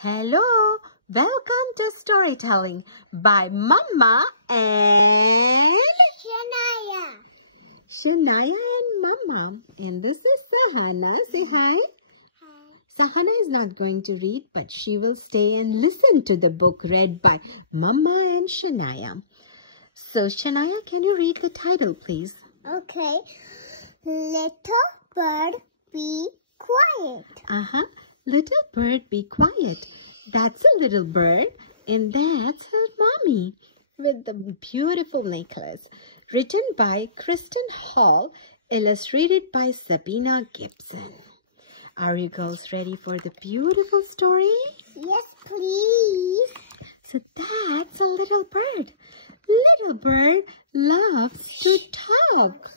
Hello, welcome to Storytelling by Mumma and Shanaya. Shanaya and Mumma. And this is Sahana. Say hi. Hi. Sahana is not going to read, but she will stay and listen to the book read by Mumma and Shanaya. So, Shanaya, can you read the title, please? Okay. Little bird, be quiet. Little bird, be quiet. That's a little bird, and that's her mommy with the beautiful necklace. Written by Kristina Hall, illustrated by Sabina Gibson. Are you girls ready for the beautiful story? Yes, please. So that's a little bird. Little bird loves to talk.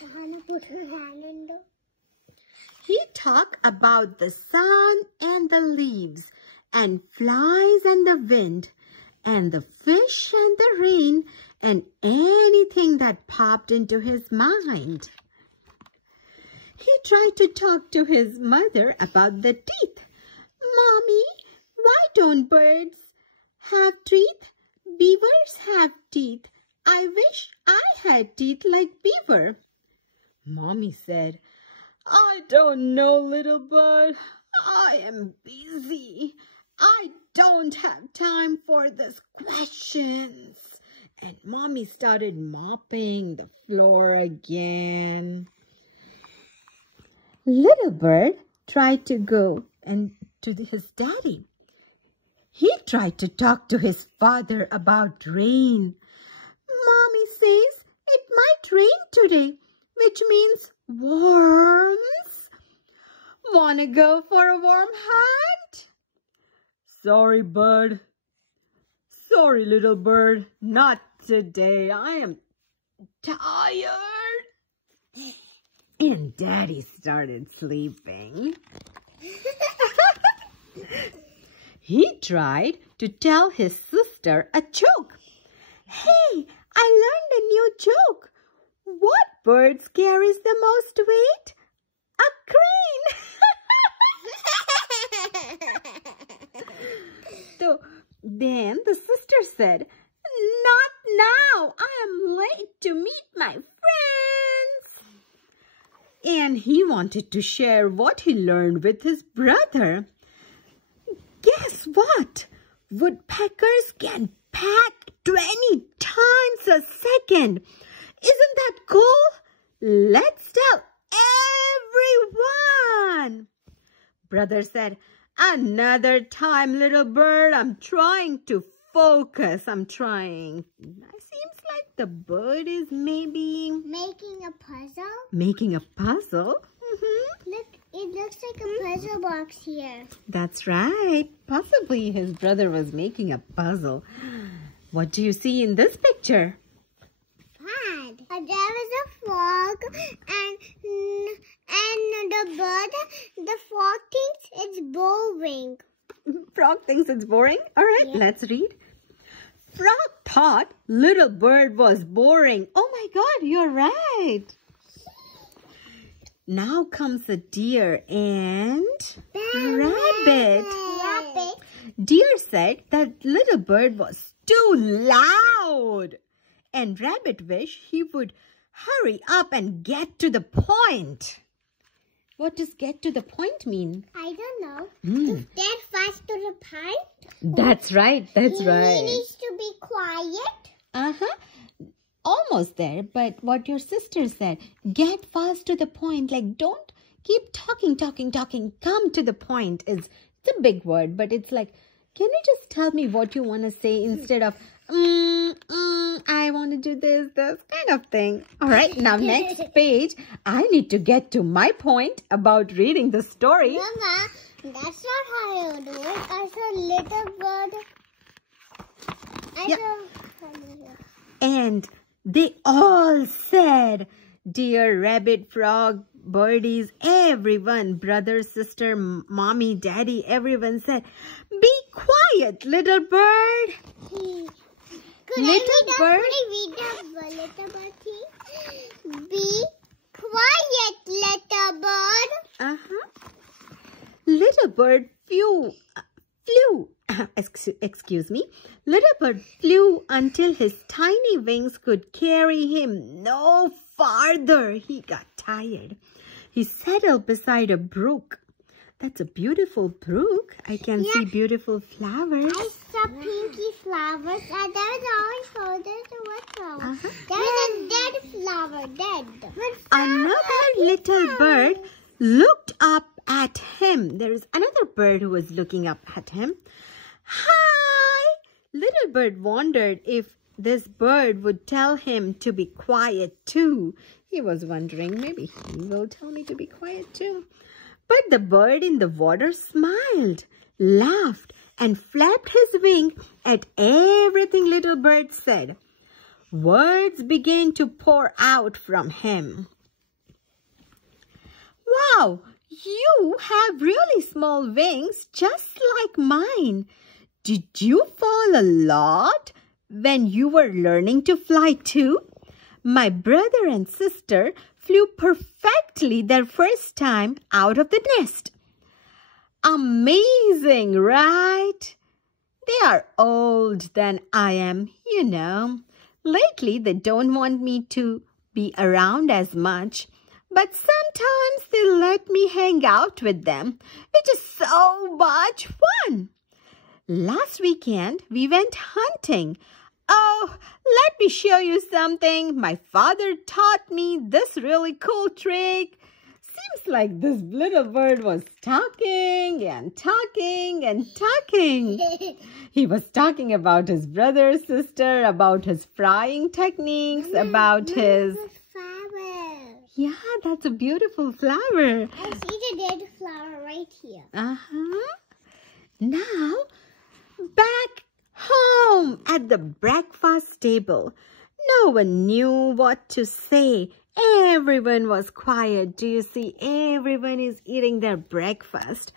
Sahana put her hand in the... He talked about the sun and the leaves and flies and the wind and the fish and the rain and anything that popped into his mind. He tried to talk to his mother about the teeth. Mommy, why don't birds have teeth? Beavers have teeth. I wish I had teeth like beaver. Mommy said, I don't know, little bird. I am busy. I don't have time for these questions. And Mommy started mopping the floor again. Little bird tried to go to his daddy. He tried to talk to his father about rain. Mommy says it might rain today, which means worms. Wanna go for a worm hunt? Sorry, bird. Sorry, little bird. Not today. I am tired. And Daddy started sleeping. He tried to tell his sister a joke. Hey, I learned a new joke. What bird carries the most weight? A crane. So then the sister said, not now. I am late to meet my friends. And he wanted to share what he learned with his brother. Guess what? Woodpeckers can peck 20 times a second. Isn't that cool? Let's tell everyone. Brother said, another time, little bird. I'm trying to focus. I'm trying. It seems like the bird is maybe... Making a puzzle? Making a puzzle? Look, it looks like a puzzle box here. That's right. Possibly his brother was making a puzzle. What do you see in this picture? There is a frog and the bird, the frog thinks it's boring. Frog thinks it's boring? All right, Yeah. Let's read. Frog thought little bird was boring. Oh my God, you're right. Now comes a deer and rabbit. Deer said that little bird was too loud. And rabbit wished he would hurry up and get to the point. What does get to the point mean? I don't know. To get fast to the point? That's right. That's He right. needs to be quiet. Almost there. But what your sister said, get fast to the point. Like, don't keep talking. Come to the point. It's a big word, but it's like, can you just tell me what you want to say instead of, I want to do this kind of thing. All right, now next page, I need to get to my point about reading the story. Mama, that's not how you do it. I saw little bird. And they all said, dear rabbit, frog, birdies, everyone, brother, sister, mommy, daddy, everyone said, be quiet, little bird. Little bird. Little bird. Be quiet, little bird. Little bird flew flew. Excuse me. Little bird flew until his tiny wings could carry him no farther. He got tired. He settled beside a brook. That's a beautiful brook. I can see beautiful flowers. I saw pinky flowers, and there was orange flower. There's a white flower. There was a dead flower, dead. Another little bird looked up at him. There is another bird who was looking up at him. Hi! Little bird wondered if this bird would tell him to be quiet too. He was wondering, maybe he will tell me to be quiet too. But the bird in the water smiled, laughed, and flapped his wing at everything little bird said. Words began to pour out from him. Wow, you have really small wings just like mine. Did you fall a lot when you were learning to fly too? My brother and sister flew perfectly their first time out of the nest. Amazing, right? They are older than I am, you know. Lately, they don't want me to be around as much, but sometimes they let me hang out with them, which is so much fun. Last weekend, we went hunting. Oh, let me show you something. My father taught me this really cool trick. Seems like this little bird was talking and talking and talking. He was talking about his brother, sister, about his frying techniques, about his... Flower. Yeah, that's a beautiful flower. I see the dead flower right here. Now, back home at the breakfast table. No one knew what to say. Everyone was quiet. Do you see? Everyone is eating their breakfast.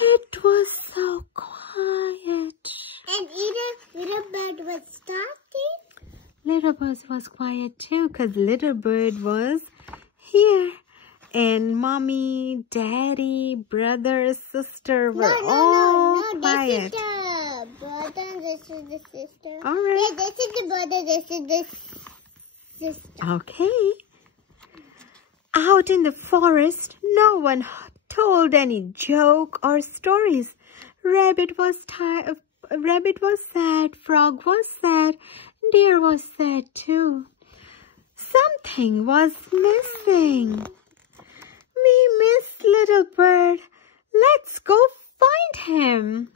It was so quiet. And even little bird was talking. Little bird was quiet too because little bird was here. And mommy, daddy, brother, sister were all quiet. This is the brother, this is the sister. All right. Yeah, this is the brother, this is the sister. Okay. Out in the forest, no one told any joke or stories. Rabbit was sad, frog was sad, deer was sad too. Something was missing. We miss little bird. Let's go find him.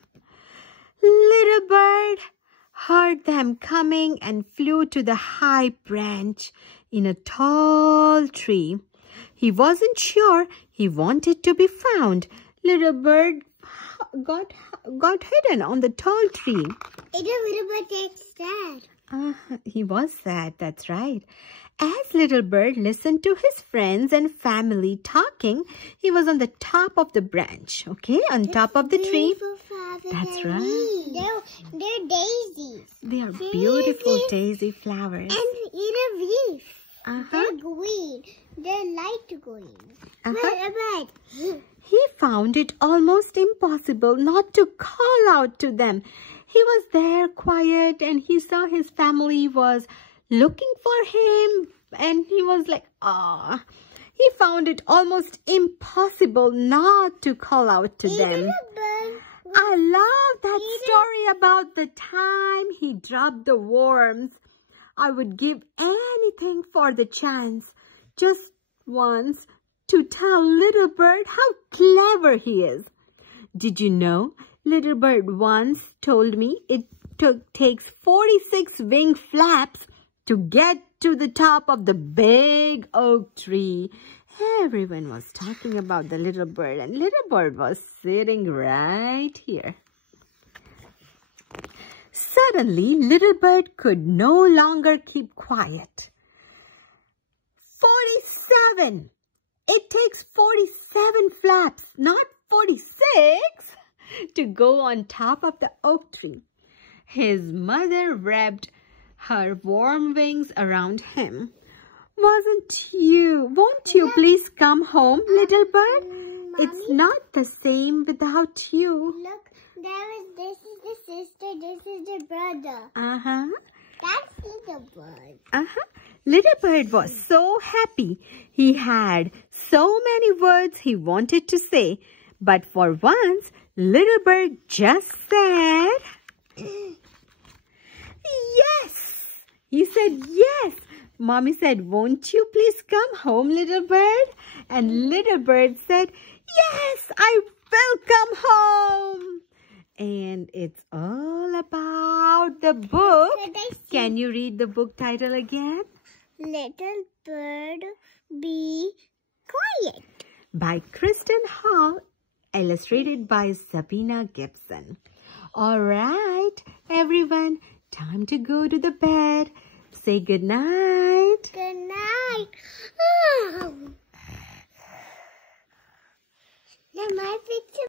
Little bird heard them coming and flew to the high branch in a tall tree. He wasn't sure he wanted to be found. Little bird got hidden on the tall tree. Little bird is sad. He was sad, that's right. As little bird listened to his friends and family talking, he was on the top of the branch, okay? On top of the tree. That's right. They're daisies. They are beautiful daisy flowers. And little leaves. Uh-huh. They're green. They're light green. But he found it almost impossible not to call out to them. He was there quiet and he saw his family was looking for him and he was like, ah. He found it almost impossible not to call out to them. I love that story about the time he dropped the worms. I would give anything for the chance, just once, to tell little bird how clever he is. Did you know? Little bird once told me it takes 46 wing flaps to get to the top of the big oak tree. Everyone was talking about the little bird and little bird was sitting right here. Suddenly, little bird could no longer keep quiet. 47! It takes 47 flaps, not 46, to go on top of the oak tree. His mother wrapped her warm wings around him. Won't you please come home, little bird? Mommy, it's not the same without you. Look, there is bird. Uh-huh. That's little bird. Uh-huh. Little bird was so happy. He had so many words he wanted to say. But for once, little bird just said, yes. He said, yes. Mommy said, won't you please come home, little bird? And little bird said, yes, I will come home. And it's all about the book. Can you read the book title again? Little Bird, Be Quiet. By Kristina Hall, illustrated by Sabina Gibson. All right, everyone, time to go to the bed. Say good night. Good night. Now my picture.